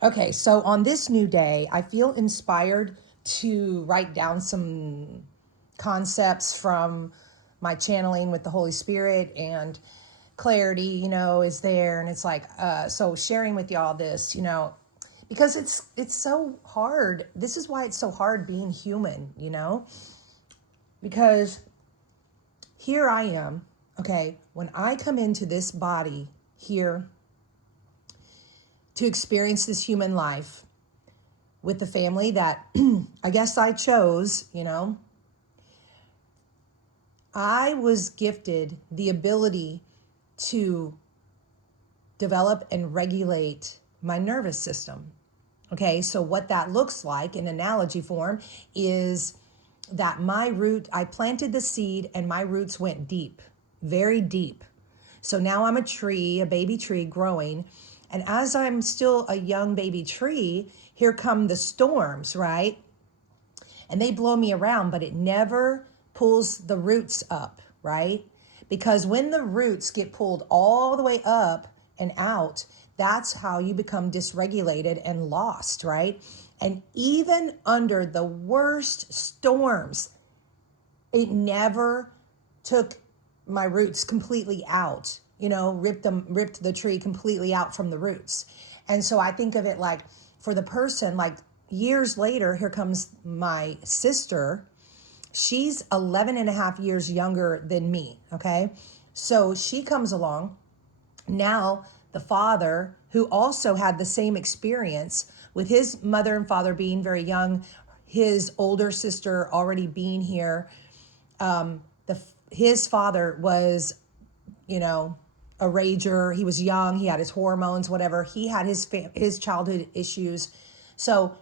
Okay, so on this new day, I feel inspired to write down some concepts from my channeling with the Holy Spirit, and clarity, is there. And it's like, so sharing with y'all this, because it's so hard. This is why it's so hard being human, because here I am, okay, when I come into this body here to experience this human life with the family that I guess I chose, I was gifted the ability to develop and regulate my nervous system. Okay, so what that looks like in analogy form is that I planted the seed and my roots went deep, very deep. So now I'm a tree, a baby tree growing. And as I'm still a young baby tree, here come the storms, right? And they blow me around, but it never pulls the roots up, right? Because when the roots get pulled all the way up and out, that's how you become dysregulated and lost, right? And even under the worst storms, it never took my roots completely out, ripped the tree completely out from the roots. And so I think of it like, for the person, like years later, here comes my sister. She's 11 and a half years younger than me. Okay. So she comes along. Now the father, who also had the same experience with his mother and father being very young, his older sister already being here, his father was, you know, a rager. He was young. He had his hormones, whatever. He had his childhood issues. So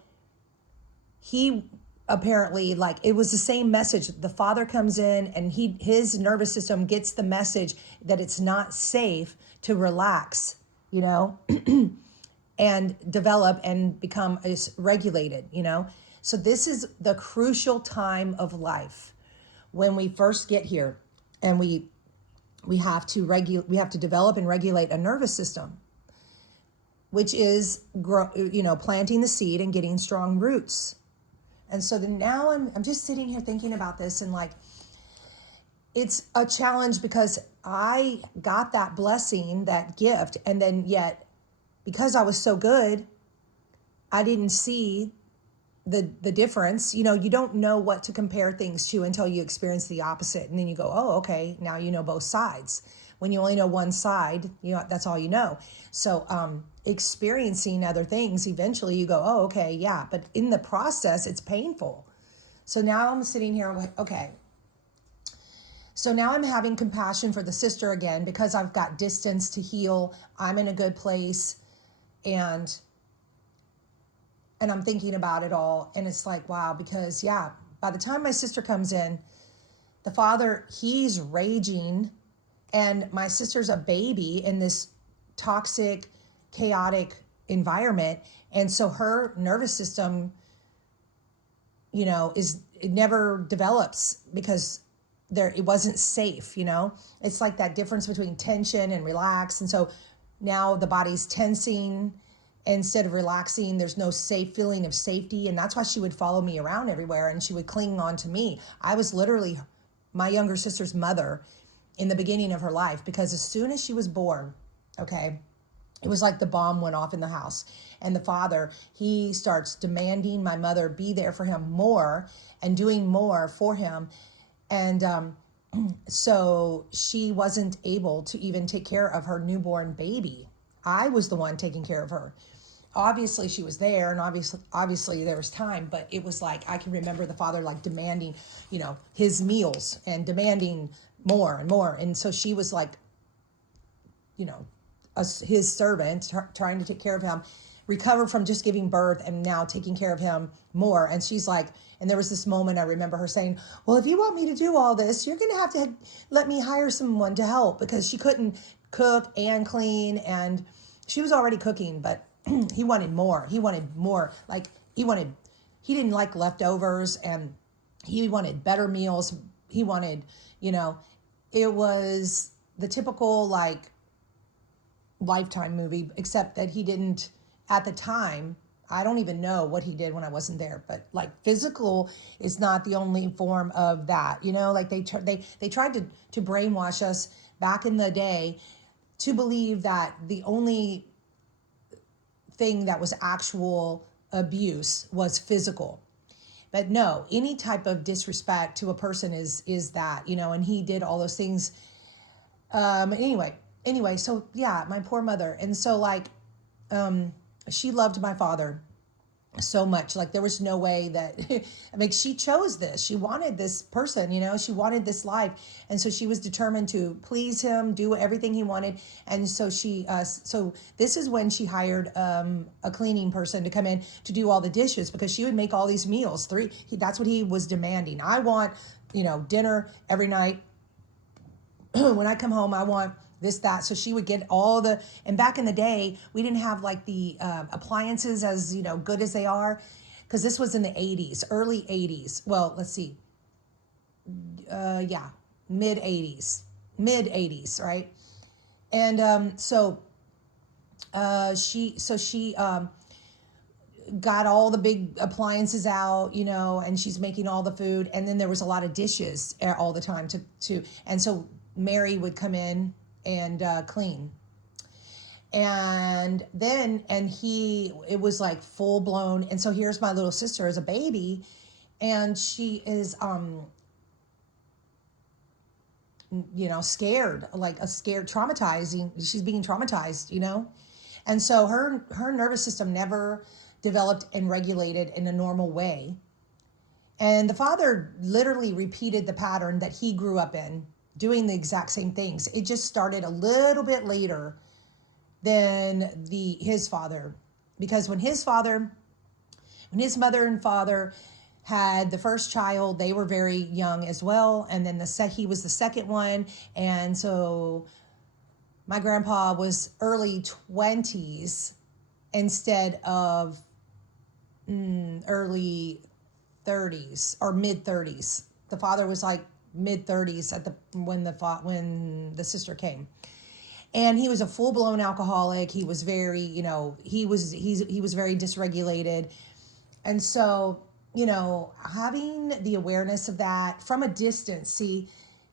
he apparently, like, it was the same message. The father comes in and his nervous system gets the message that it's not safe to relax, and develop and become regulated, So this is the crucial time of life when we first get here, and we have to develop and regulate a nervous system, which is planting the seed and getting strong roots. And so then now I'm just sitting here thinking about this, and like, it's a challenge because I got that blessing, that gift, and then yet because I was so good, I didn't see the difference. You don't know what to compare things to until you experience the opposite, and then you go, oh, okay, now you know both sides. When you only know one side, that's all you know. So experiencing other things, eventually you go, oh, okay, yeah, but in the process it's painful. So now I'm sitting here like, okay, so now I'm having compassion for the sister again, because I've got distance to heal. I'm in a good place, and I'm thinking about it all, and it's like, wow, because yeah, by the time my sister comes in, the father, he's raging, and my sister's a baby in this toxic, chaotic environment. And so her nervous system, it never develops because it wasn't safe. It's like that difference between tension and relax. And so now the body's tensing instead of relaxing. There's no safe feeling of safety. And that's why she would follow me around everywhere, and she would cling on to me. I was literally my younger sister's mother in the beginning of her life, because as soon as she was born, okay, it was like the bomb went off in the house. And the father, he starts demanding my mother be there for him more and doing more for him. And so she wasn't able to even take care of her newborn baby. I was the one taking care of her. Obviously she was there, and obviously there was time, but it was like, I can remember the father like demanding, his meals and demanding more and more. And so she was like, his servant, trying to take care of him, recover from just giving birth and now taking care of him more. And she's like, and there was this moment I remember her saying, well, if you want me to do all this, you're going to have to let me hire someone to help, because she couldn't cook and clean. And she was already cooking, but he wanted more. He wanted more. Like, he didn't like leftovers, and he wanted better meals. He wanted, it was the typical like Lifetime movie, except that he didn't at the time, I don't even know what he did when I wasn't there, but like physical is not the only form of that. Like they tried to brainwash us back in the day to believe that the only thing that was actual abuse was physical. But no, any type of disrespect to a person is that, and he did all those things. Anyway, so yeah, my poor mother. And so like she loved my father so much. Like there was no way that I mean, she chose this. She wanted this person, she wanted this life. And so she was determined to please him, do everything he wanted. And so so this is when she hired a cleaning person to come in to do all the dishes, because she would make all these meals. That's what he was demanding. I want, dinner every night. When I come home, I want this, that. So she would get and back in the day, we didn't have like the appliances as, good as they are, because this was in the 80s, early 80s. Well, let's see. Yeah, mid 80s, right? And she got all the big appliances out, and she's making all the food. And then there was a lot of dishes all the time and so Mary would come in and clean. And then, it was like full blown. And so here's my little sister as a baby, and she is, scared, traumatizing. She's being traumatized, And so her nervous system never developed and regulated in a normal way. And the father literally repeated the pattern that he grew up in, doing the exact same things. It just started a little bit later than his father, because when his mother and father had the first child, they were very young as well, and then he was the second one, and so my grandpa was early 20s instead of early 30s or mid 30s. The father was like mid 30s when the sister came, and he was a full blown alcoholic. He was very, he was very dysregulated, and so having the awareness of that from a distance. See,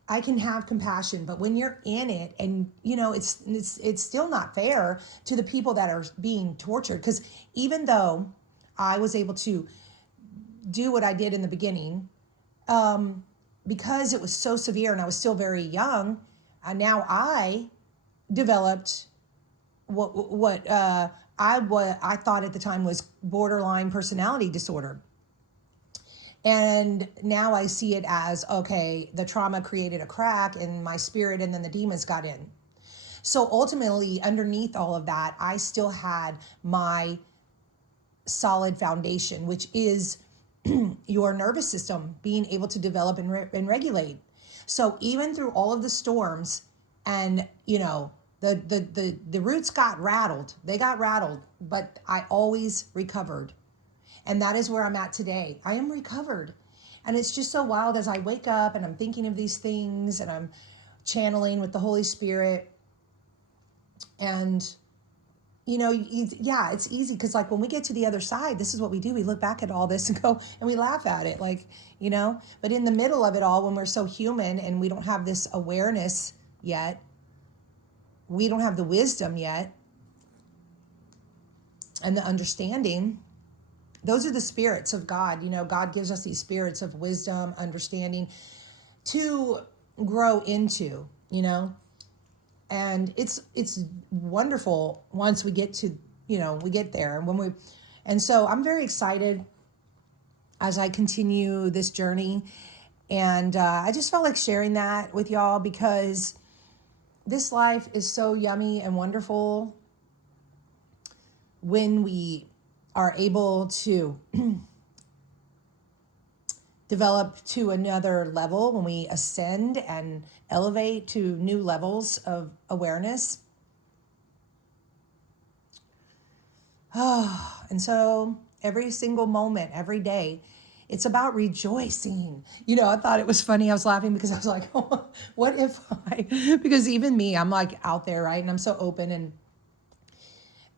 I can have compassion, but when you're in it, and it's still not fair to the people that are being tortured, because even though I was able to do what I did in the beginning, because it was so severe and I was still very young, now I developed what I thought at the time was borderline personality disorder. And now I see it as, okay, the trauma created a crack in my spirit, and then the demons got in. So ultimately, underneath all of that, I still had my solid foundation, which is your nervous system being able to develop and regulate. So even through all of the storms, and the roots got rattled, but I always recovered. And that is where I'm at today. I am recovered. And it's just so wild as I wake up and I'm thinking of these things, and I'm channeling with the Holy Spirit. And it's easy, because like when we get to the other side, this is what we do. We look back at all this and go, and we laugh at it, but in the middle of it all, when we're so human and we don't have this awareness yet, we don't have the wisdom yet and the understanding. Those are the spirits of God. God gives us these spirits of wisdom, understanding to grow into, and it's wonderful once we get to, we get there. And so I'm very excited as I continue this journey. And I just felt like sharing that with y'all, because this life is so yummy and wonderful when we are able to develop to another level, when we ascend and elevate to new levels of awareness. And so every single moment, every day, it's about rejoicing. I thought it was funny. I was laughing because I was like, oh, what if because even me, I'm like out there, right? And I'm so open,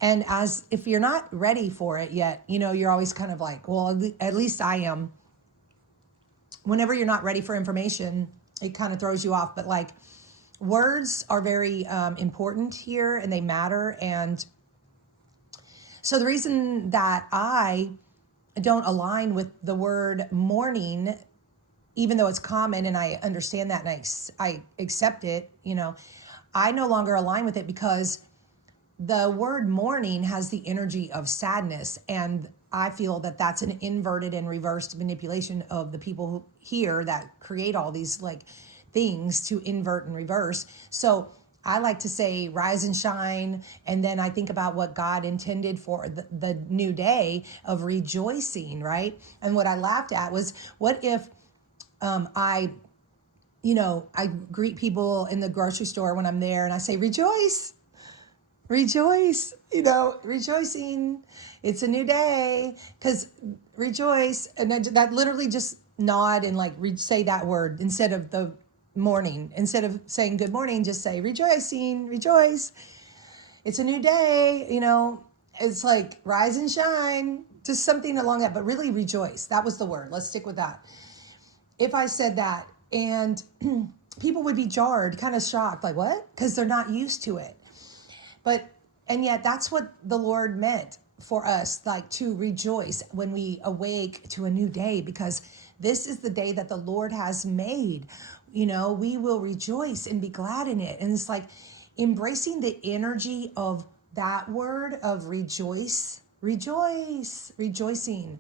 And as if you're not ready for it yet, you're always kind of like, well, at least I am. Whenever you're not ready for information, it kind of throws you off. But like, words are very important here, and they matter. And so the reason that I don't align with the word morning, even though it's common and I understand that and I accept it, I no longer align with it because the word mourning has the energy of sadness. And I feel that that's an inverted and reversed manipulation of the people who here that create all these like things to invert and reverse. So I like to say rise and shine. And then I think about what God intended for the new day of rejoicing, right? And what I laughed at was, what if I greet people in the grocery store when I'm there and I say, rejoice, rejoicing. It's a new day, because rejoice. And then that literally just nod and like say that word instead of the morning. Instead of saying good morning, just say rejoicing, rejoice. It's a new day, it's like rise and shine, just something along that, but really rejoice. That was the word. Let's stick with that. If I said that and people would be jarred, kind of shocked, like what? Because they're not used to it. And yet that's what the Lord meant for us, like to rejoice when we awake to a new day, because this is the day that the Lord has made. We will rejoice and be glad in it. And it's like embracing the energy of that word of rejoice, rejoicing.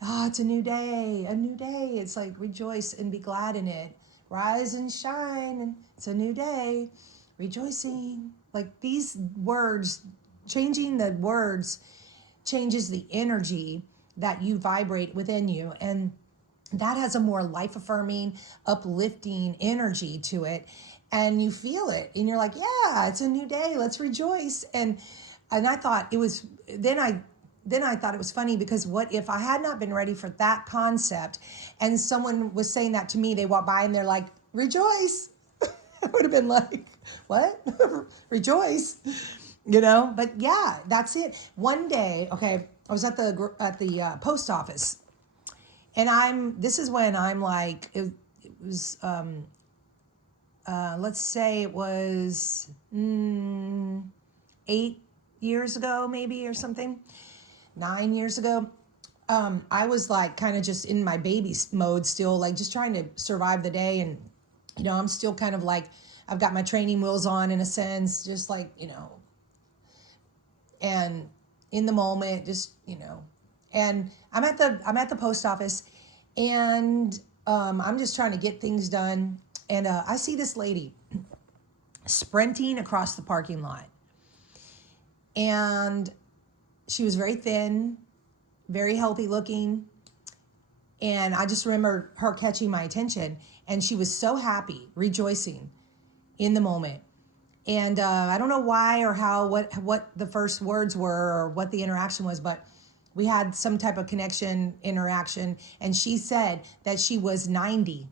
It's a new day, a new day. It's like rejoice and be glad in it. Rise and shine, and it's a new day, rejoicing. Like these words, changing the words changes the energy that you vibrate within you. And that has a more life-affirming, uplifting energy to it. And you feel it. And you're like, yeah, it's a new day. Let's rejoice. And I thought it was, then I thought it was funny, because what if I had not been ready for that concept and someone was saying that to me, they walk by and they're like, rejoice. I would have been like, what? Rejoice, but yeah, that's it. One day, okay, I was at the post office, and this is when I'm like, it was, let's say it was 8 years ago, maybe, or something, 9 years ago. I was like kind of just in my baby mode still, like just trying to survive the day. And, I'm still kind of like, I've got my training wheels on in a sense, just like, and in the moment, just, and I'm at the post office, and I'm just trying to get things done. And I see this lady sprinting across the parking lot, and she was very thin, very healthy looking. And I just remember her catching my attention, and she was so happy, rejoicing in the moment. And I don't know why or how, what the first words were or what the interaction was, but we had some type of interaction. And she said that she was 90.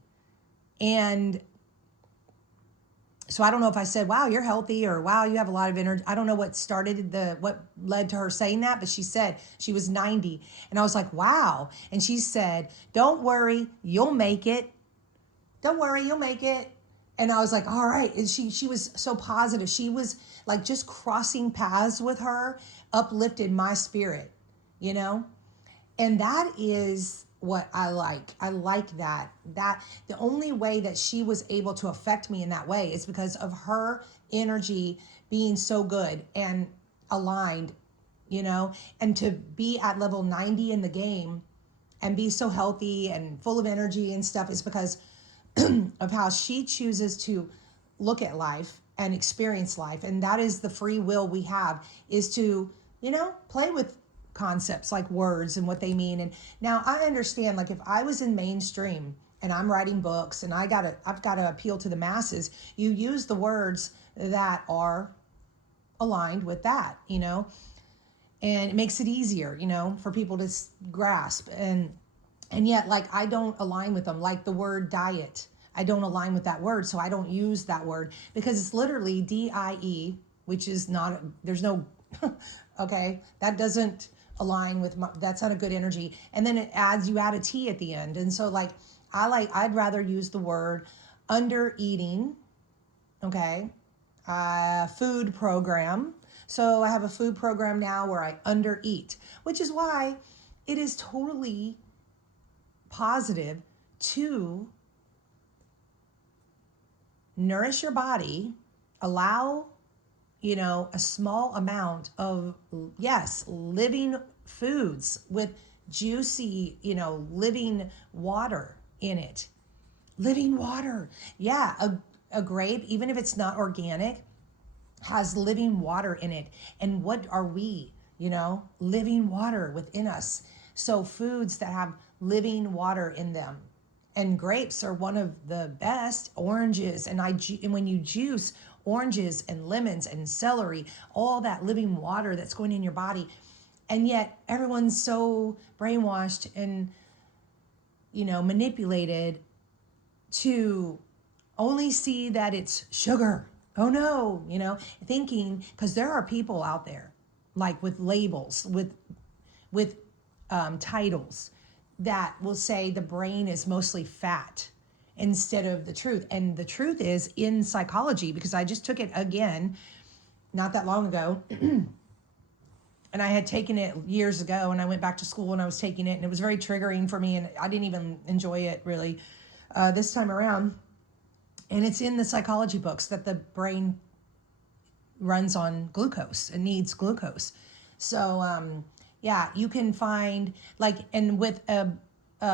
And so I don't know if I said, wow, you're healthy, or wow, you have a lot of energy. I don't know what led to her saying that, but she said she was 90. And I was like, wow. And she said, don't worry, you'll make it. Don't worry, you'll make it. And I was like, all right. And she was so positive. She was like, just crossing paths with her uplifted my spirit, And that is what I like. I like that the only way that she was able to affect me in that way is because of her energy being so good and aligned, and to be at level 90 in the game and be so healthy and full of energy and stuff is because of how she chooses to look at life and experience life. And that is the free will we have, is to, play with concepts like words and what they mean. And now I understand, like if I was in mainstream and I'm writing books and I've got to appeal to the masses, you use the words that are aligned with that, and it makes it easier, for people to grasp. And yet, like, I don't align with them. Like the word diet, I don't align with that word, so I don't use that word, because it's literally DIE, which is not, there's no Okay, that doesn't align with that's not a good energy. And then you add a T at the end. And so I'd rather use the word under eating. Okay, food program. So I have a food program now where I under eat, which is why it is totally positive to nourish your body, allow, a small amount of, yes, living foods with juicy, living water in it. Living water. Yeah, a grape, even if it's not organic, has living water in it. And what are we? Living water within us. So foods that have living water in them. And grapes are one of the best. Oranges, and when you juice oranges and lemons and celery, all that living water that's going in your body. And yet everyone's so brainwashed and manipulated to only see that it's sugar. Oh no, thinking, because there are people out there like with labels, with titles that will say the brain is mostly fat instead of the truth. And the truth is in psychology, because I just took it again not that long ago. And I had taken it years ago, and I went back to school and I was taking it, and it was very triggering for me, and I didn't even enjoy it really this time around. And it's in the psychology books that the brain runs on glucose and needs glucose. So yeah, you can find and with a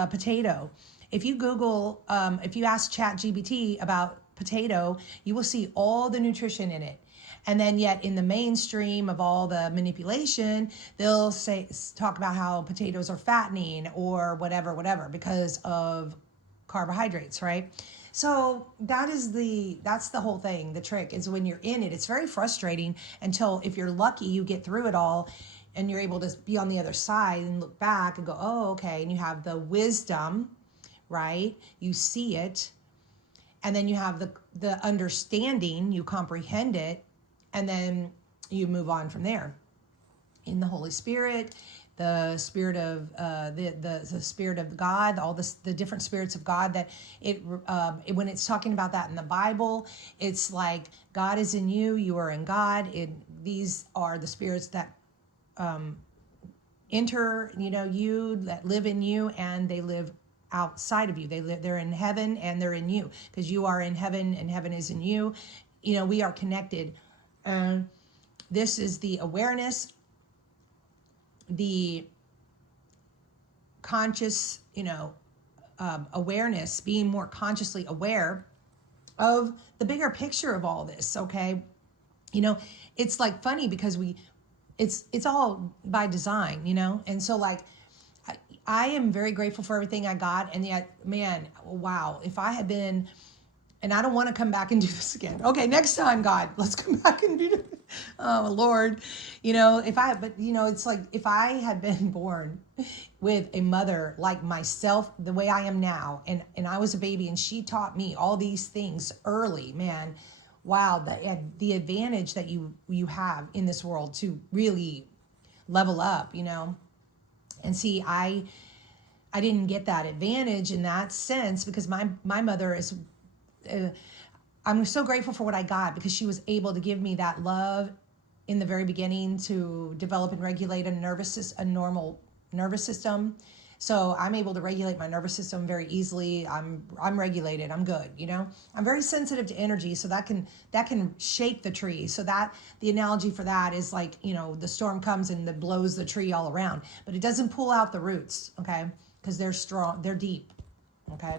potato, if you Google, if you ask ChatGPT about potato, you will see all the nutrition in it. And then yet in the mainstream of all the manipulation, they'll talk about how potatoes are fattening or whatever, because of carbohydrates, right? So that's the whole thing. The trick is when you're in it, it's very frustrating until, if you're lucky, you get through it all and you're able to be on the other side and look back and go, oh, okay. And you have the wisdom, right? You see it. And then you have the understanding, you comprehend it, and then you move on from there. In the Holy Spirit, the spirit of the spirit of God, all the different spirits of God, that when it's talking about that in the Bible, it's like God is in you, you are in God. These are the spirits that enter, you, that live in you, and they live outside of you. They're in heaven and they're in you, because you are in heaven and heaven is in you. We are connected. This is the awareness, the conscious, awareness, being more consciously aware of the bigger picture of all this. Okay. It's like funny because it's all by design, and so I am very grateful for everything I got. And yet, man, wow, if I had been, and I don't want to come back and do this again. Okay, next time, God, let's come back and do it. Oh, Lord. It's like if I had been born with a mother like myself, the way I am now, and I was a baby and she taught me all these things early, man, wow, the advantage that you have in this world to really level up, And see, I didn't get that advantage in that sense because my mother is, I'm so grateful for what I got, because she was able to give me that love in the very beginning to develop and regulate a normal nervous system. So I'm able to regulate my nervous system very easily. I'm regulated. I'm good. I'm very sensitive to energy, so that can shake the tree. So that the analogy for that is like, the storm comes and that blows the tree all around, but it doesn't pull out the roots. Okay, because they're strong. They're deep. Okay.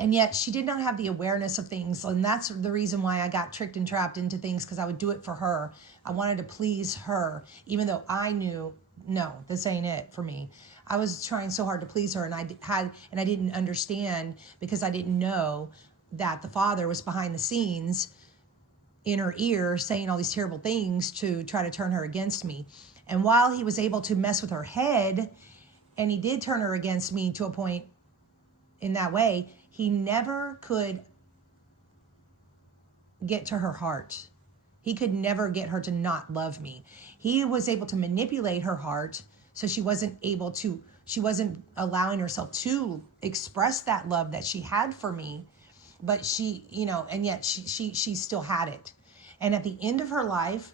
And yet she did not have the awareness of things. And that's the reason why I got tricked and trapped into things, because I would do it for her. I wanted to please her, even though I knew, no, this ain't it for me. I was trying so hard to please her, and I didn't understand, because I didn't know that the Father was behind the scenes in her ear saying all these terrible things to try to turn her against me. And while he was able to mess with her head, and he did turn her against me to a point in that way, he never could get to her heart. He could never get her to not love me. He was able to manipulate her heart so she wasn't allowing herself to express that love that she had for me. But she, and yet she still had it. And at the end of her life,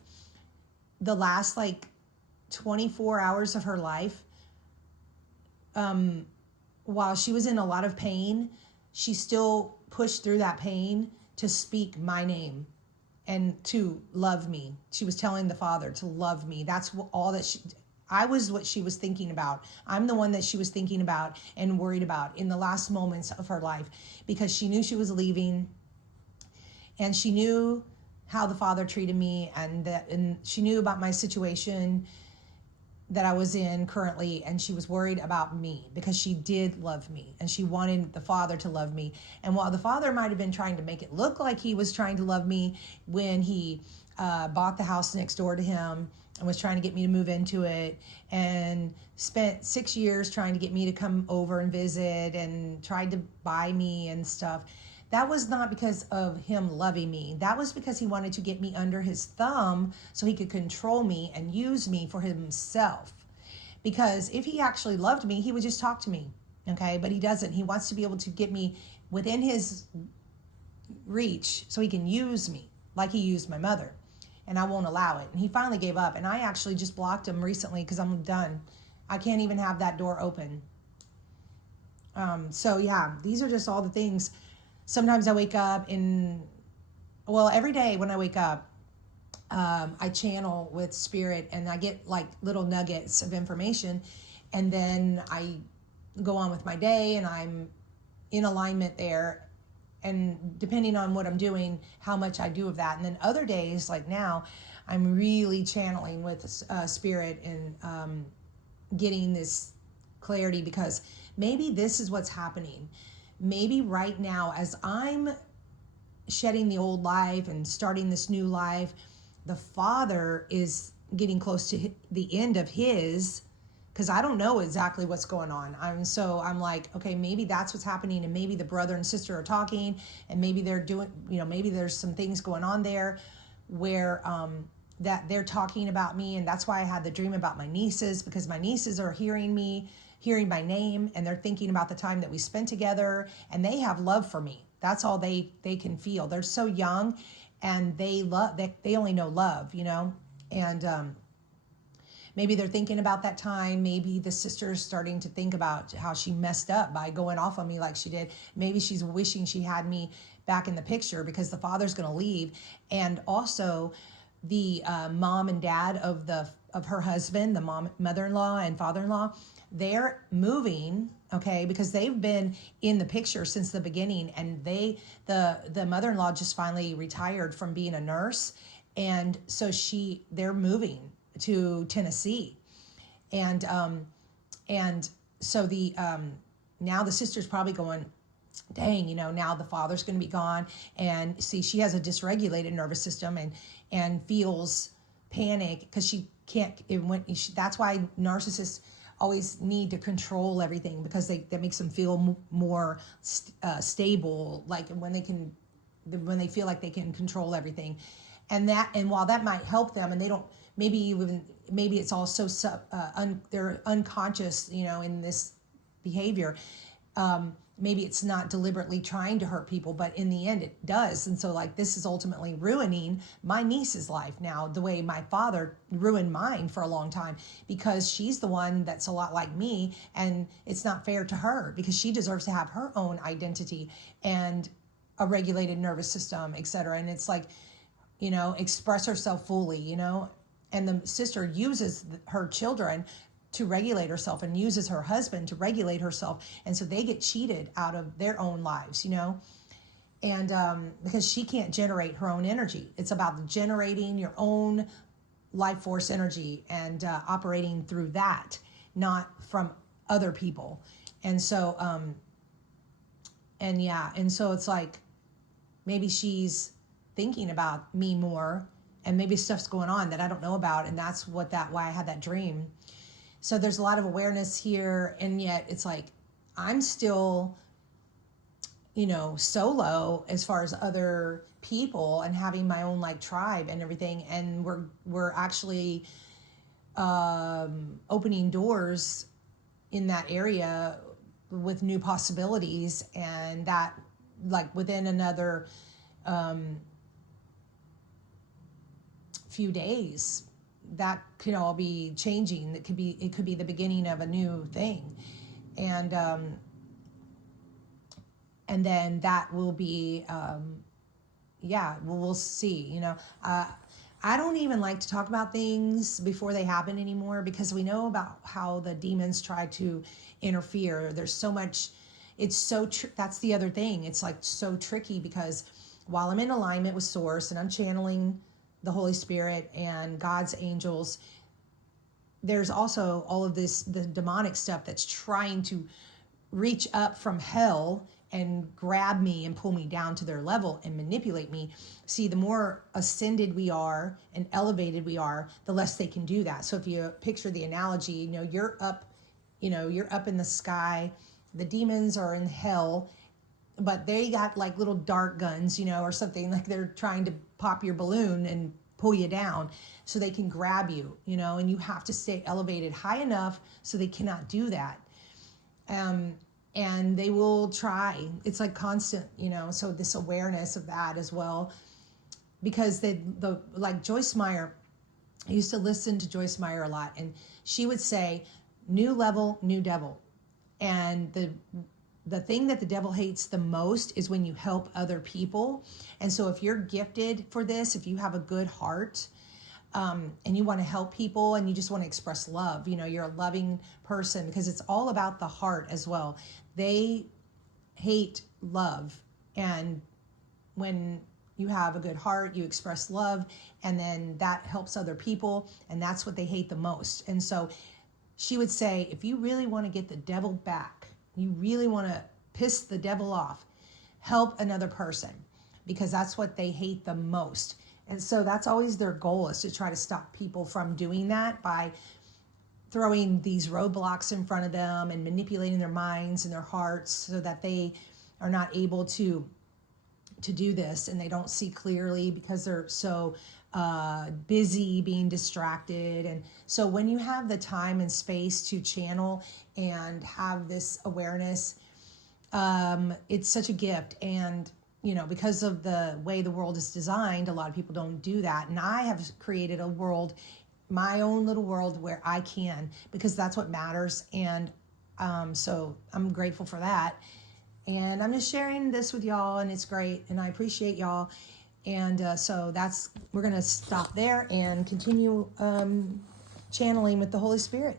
the last like 24 hours of her life, while she was in a lot of pain, she still pushed through that pain to speak my name and to love me. She was telling the Father to love me. That's all that I was what she was thinking about. I'm the one that she was thinking about and worried about in the last moments of her life, because she knew she was leaving, and she knew how the Father treated me, and she knew about my situation that I was in currently, and she was worried about me because she did love me and she wanted the Father to love me. And while the Father might have been trying to make it look like he was trying to love me when he bought the house next door to him and was trying to get me to move into it, and spent 6 years trying to get me to come over and visit and tried to buy me and stuff, that was not because of him loving me. That was because he wanted to get me under his thumb so he could control me and use me for himself. Because if he actually loved me, he would just talk to me, okay? But he doesn't. He wants to be able to get me within his reach so he can use me like he used my mother. And I won't allow it. And he finally gave up. And I actually just blocked him recently because I'm done. I can't even have that door open. So yeah, these are just all the things. Sometimes I wake up every day when I wake up, I channel with spirit and I get like little nuggets of information, and then I go on with my day and I'm in alignment there. And depending on what I'm doing, how much I do of that. And then other days, like now, I'm really channeling with spirit and getting this clarity, because maybe this is what's happening. Maybe right now, as I'm shedding the old life and starting this new life, the Father is getting close to the end of his, because I don't know exactly what's going on. I'm like, okay, maybe that's what's happening, and maybe the brother and sister are talking, and maybe they're doing, maybe there's some things going on there where that they're talking about me, and that's why I had the dream about my nieces, because my nieces are hearing my name, and they're thinking about the time that we spent together, and they have love for me. That's all they can feel. They're so young, and they only know love, and maybe they're thinking about that time. Maybe the sister's starting to think about how she messed up by going off on me like she did. Maybe she's wishing she had me back in the picture because the Father's going to leave. And also the mom and dad of her husband, the mother-in-law and father-in-law, they're moving, okay, because they've been in the picture since the beginning. And the mother-in-law just finally retired from being a nurse. And so they're moving to Tennessee. And so now the sister's probably going, dang, now the Father's going to be gone. And see, she has a dysregulated nervous system and feels panic because she can't, that's why narcissists always need to control everything, because that makes them feel more stable, like when they feel like they can control everything. And while that might help them, and they don't, maybe it's also they're unconscious, in this behavior. Maybe it's not deliberately trying to hurt people, but in the end it does. And so like this is ultimately ruining my niece's life now, the way my father ruined mine for a long time, because she's the one that's a lot like me, and it's not fair to her because she deserves to have her own identity and a regulated nervous system, etc. And it's like, express herself fully, and the sister uses her children to regulate herself and uses her husband to regulate herself. And so they get cheated out of their own lives, and because she can't generate her own energy. It's about generating your own life force energy and operating through that, not from other people. And so, and so it's like, maybe she's thinking about me more, and maybe stuff's going on that I don't know about. And that's why I had that dream. So there's a lot of awareness here, and yet it's like I'm still solo as far as other people and having my own like tribe and everything. And we're actually opening doors in that area with new possibilities, and that like within another few days that could all be changing. It could be the beginning of a new thing. And then that will be yeah, we'll see. I don't even like to talk about things before they happen anymore, because we know about how the demons try to interfere. There's so much. It's so that's the other thing. It's like so tricky, because while I'm in alignment with source and I'm channeling the Holy Spirit and God's angels, there's also all of this, the demonic stuff that's trying to reach up from hell and grab me and pull me down to their level and manipulate me. See, the more ascended we are and elevated we are, the less they can do that. So if you picture the analogy, you're up, you're up in the sky, the demons are in hell, but they got like little dart guns, or something, like they're trying to pop your balloon and pull you down so they can grab you, and you have to stay elevated high enough so they cannot do that. And they will try. It's like constant, so this awareness of that as well, because the like Joyce Meyer, I used to listen to Joyce Meyer a lot, and she would say, new level, new devil. And the thing that the devil hates the most is when you help other people. And so if you're gifted for this, if you have a good heart, and you want to help people and you just want to express love, you're a loving person, because it's all about the heart as well. They hate love. And when you have a good heart, you express love, and then that helps other people, and that's what they hate the most. And so she would say, if you really want to get the devil back, you really want to piss the devil off, help another person, because that's what they hate the most. And so that's always their goal, is to try to stop people from doing that by throwing these roadblocks in front of them and manipulating their minds and their hearts so that they are not able to do this, and they don't see clearly because they're so busy being distracted. And so when you have the time and space to channel and have this awareness, it's such a gift. And because of the way the world is designed, a lot of people don't do that. And I have created a world, my own little world, where I can, because that's what matters. And so I'm grateful for that. And I'm just sharing this with y'all, and it's great. And I appreciate y'all. And so we're going to stop there and continue channeling with the Holy Spirit.